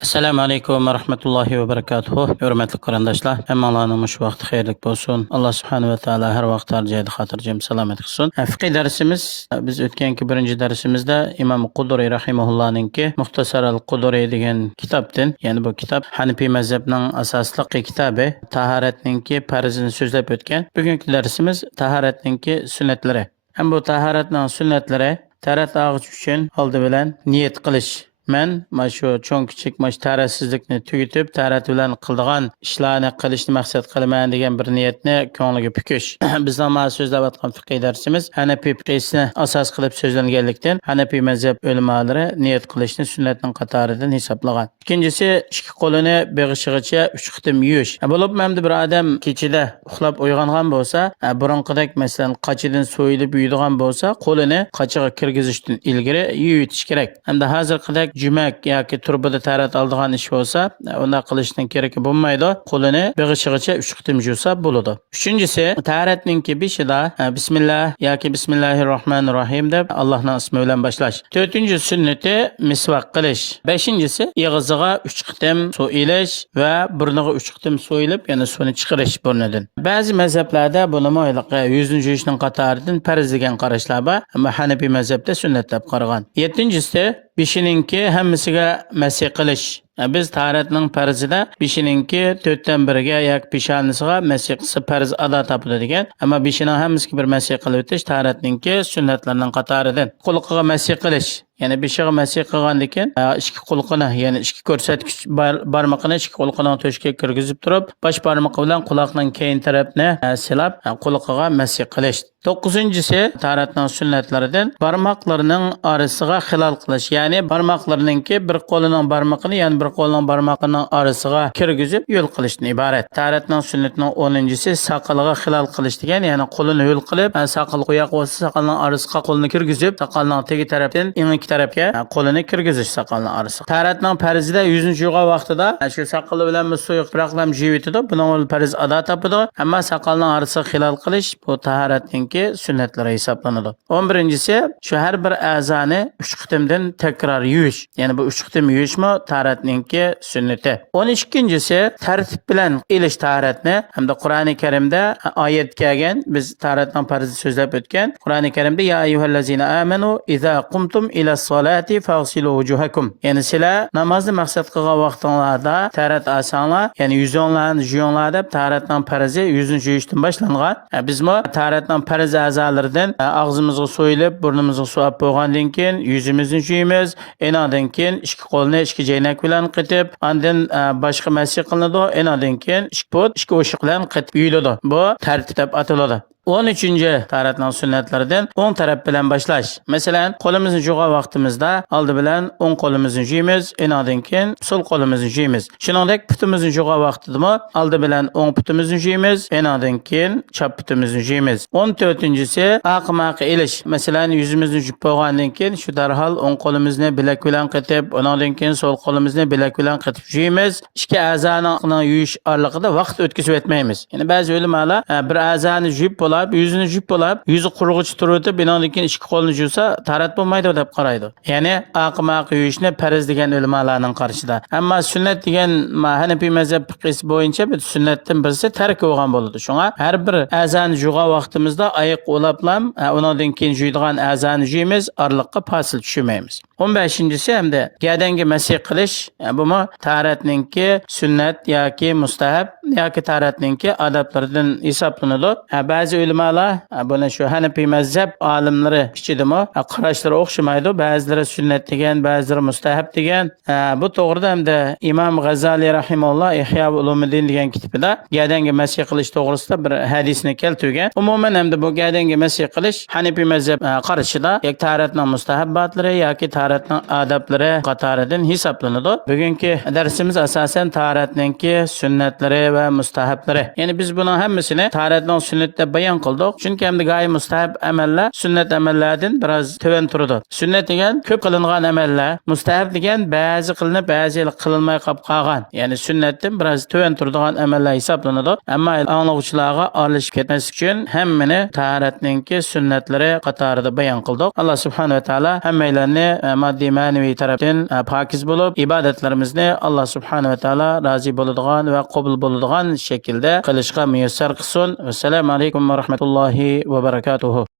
Assalamu alaykum va rahmatullohi va barakatuh. Hurmatli qarindoshlar, hammalarning shu vaqti xayrli bo'lsin. Alloh subhanahu va taolo har vaqt har joyda xotirjam salomat qilsin. Fiqh darsimiz biz o'tganki birinchi darsimizda Imom Quduriy rahimahullohninki Muxtasar al-Quduriy degan kitobdan, ya'ni bu kitob Hanifiy mazhabining asosli kitobi, tahoratninki farzini so'zlab o'tgan. Bugungi darsimiz tahoratninki sunnatlari. Ham bu tahoratning sunnatlari tahorat og'ish uchun oldi bilan niyat qilish. Men shu cho'ng kichik tarassizlikni tugitib, tarat bilan qildigan ishlarni qilishni maqsad qilaman degan bir niyatni ko'ngliga pukish. Bizning ma so'zlayotgan fiqh darsimiz Hanafiy fiqhisini asos qilib so'zlanganlikdan Hanafiy mazhab ulamolari niyat qilishni sunnatning qatoridan hisoblagan. Ikkinchisi, ikki qo'lini beg'ishigacha 3 qitim yuvish. Bo'lib, hamda bir odam kechida uxlab uyg'ongan bo'lsa, burunqidek masalan qachidan so'yilib yuydigan bo'lsa, qo'lini qachiga kirgizishdan ilgari yuvitish kerak. Hamda hozirgidek jumak yoki turbada tarat oldigan ish bo'lsa, unda qilishning keragi bo'lmaydi. Qo'lini beg'ishigacha 3 qitim yuvsa bo'ladi. Uchinchisi, taratninki beshida bismillah yoki bismillahirrohmanirrohim deb Allohning ismi bilan boshlash. To'rtinchi sunnati misvaq qilish. Beshinchisi, og'ziga 3 qitim suv ilish va burniga 3 qitim suv ilib, yana suvni chiqarish burnidan. Ba'zi mazhablarda buni moyliqqa yuzni yuvishning qatoridan farz degan qarashlar bor, ammo Hanafiy mazhabda sunnat deb qaragan. Yettinchisi, beshininki hammasiga masih qilish. Biz tahoratning farzida beshininki 4dan 1ga yoki peshonasiga masih qilsa farz ado topadi degan. Ammo beshining hammasiga bir masih qilib o'tish tahoratninki sunnatlarining qatoridan. Qo'liga masih qilish. Yani beshiga masih qilgandan keyin ikki qo'lqini, ya'ni ikki ko'rsatkich barmoqini ikki qo'lqining to'shkiga kirgizib turib, bosh barmoqi bilan quloqning keyin tarafini silab, qo'liga masih qilish. To'qqizinchisi tahoratning sunnatlaridan barmoqlarining orasiga xilol qilish, ya'ni barmoqlarninki bir qo'lining barmoqini, ya'ni bir qo'lining barmoqining orasiga kirgizib yo'l qilishdan iborat. Tahoratning sunnatining 10-si soqoliga xilol qilish degan, ya'ni qo'lini yo'l qilib, soqol qo'yaq bo'lsa soqolning orasiga qo'lini kirgizib, soqolning tegi tarafdan ingi tarafga qo'lini kirgizish soqolning orasiga. Tahoratning farzida yuzni yuvgan vaqtida shu soqoli bilan suyuq biroqlam yuvitadi, buning farz ado topadi. Ammo soqolning orasiga xilol qilish bu tahoratninki sunnatlari hisoblanadi. 11-si shu har bir a'zoni 3 qitimdan takror yuvish. Ya'ni bu 3 qitim yuvishmi tahoratninki sunnati. 12-si tartib bilan ilish tahoratni, hamda Qur'oni Karimda oyat kelgan, biz tahoratning farzini so'zlab o'tgan. Qur'oni Karimda ya ayyuhallazina amanu iza qumtum ila solati fagsilu wujuhakum. Ya'ni sizlar namozni maqsad qilgan vaqtinglarda tahorat olsanglar, ya'ni yuzinglarni yuvinglar deb tahoratning farzi yuzni yuvishdan boshlangan. Bizmi tahoratning farz a'zolaridan og'zimizga so'yilib, burnimizga suv olib bo'lgandan keyin yuzimizni yuvamiz, enadan keyin ikki qo'lni ikki jaynak bilan qitib, ondan boshqa masih qilinadi, enadan keyin ikki pot, ikki o'shiq bilan qitib yuyiladi. Bu tartib deb ataladi. 13-ci tahoratning sunnatlaridan o'ng taraf bilan boshlash. Masalan, qo'limizni yuvgan vaqtimizda oldi bilan o'ng qo'limizni yuvamiz, enadan keyin so'l qo'limizni yuvamiz. Shuningdek, putimizni yuvgan vaqtida oldi bilan o'ng putimizni yuvamiz, enadan keyin chap putimizni yuvamiz. 14-si aqmaqi ilish. Masalan, yuzimizni yuvib bo'lgandan keyin shu darhol o'ng qo'limizni bilak bilan qitib, enadan keyin so'l qo'limizni bilak bilan qitib yuvamiz. Ikki a'zoni yuvish oralig'ida vaqt o'tkazib o'tmaymiz. Ya'ni ba'zi ulamolar bir a'zoni yuvib yüzünü jüp bo'lib, yuzi qurg'ich turib, binodan keyin ikki qo'lni yuvsa, tahorat bo'lmaydi deb qaraydi. Ya'ni aqmaq yuvishni farz degan ulamolarning qarshida. Ammo sunnat degan Hanafiy mazhab fiqhisi bo'yicha bu sunnatdan birisi tark bo'lgan bo'ladi. Shunga har bir azani yuvgan vaqtimizda oyoq ulablam, undan keyin yuydigan azani yuyamiz, orliqqa fasil tushmaymiz. 15-si hamda gadanga masih qilish, bu tahoratninki sunnat yoki mustahab yoki tahoratninki odoblaridan hisoblanadi. Ba'zi ulamolar buni shu Hanafiy mazhab olimlari ichidami qarashlari o'xshamaydi. Ba'zilari sunnat degan, ba'zilari mustahab degan. Bu to'g'rida hamda Imom G'azali rahimahulloh Ihyo Ulumuddin degan kitobida gadanga masih qilish to'g'risida bir hadisni keltirgan. Umuman hamda bu gadanga masih qilish Hanafiy mazhab qarashida yoki tahoratning mustahabbatlari yoki tahoratning odoblari qatoridan hisoblanadi. Bugungi darsimiz asosan tahoratninki sunnatlari ve mustahablari. Yani biz bunun hemmisini taharetning sünnetde bayon qildik. Chunki hamda gayet mustahab amallar sünnet amallardan biraz töven turdi. Sünnet degan ko'p qilingan amallar, mustahab degan ba'zi qilinib, ba'zi qilinmay qolib qolgan. Ya'ni sunnatdan biraz töven turadigan amallar hisoblanadi. Ammo anglovchilarga aralashib ketmaslik uchun hammani taharatninki sunnatlari qatorida bayon qildik. Alloh subhanahu va taolo hammalarni moddiy ma'naviy tarafdan pokiz bo'lib, ibodatlarimizni Alloh subhanahu va taolo rozi bo'ladigan va qabul bo'ladigan shaklda qilishga muyassar qilsin. Assalomu alaykum va rahmatullohi va barakatuh.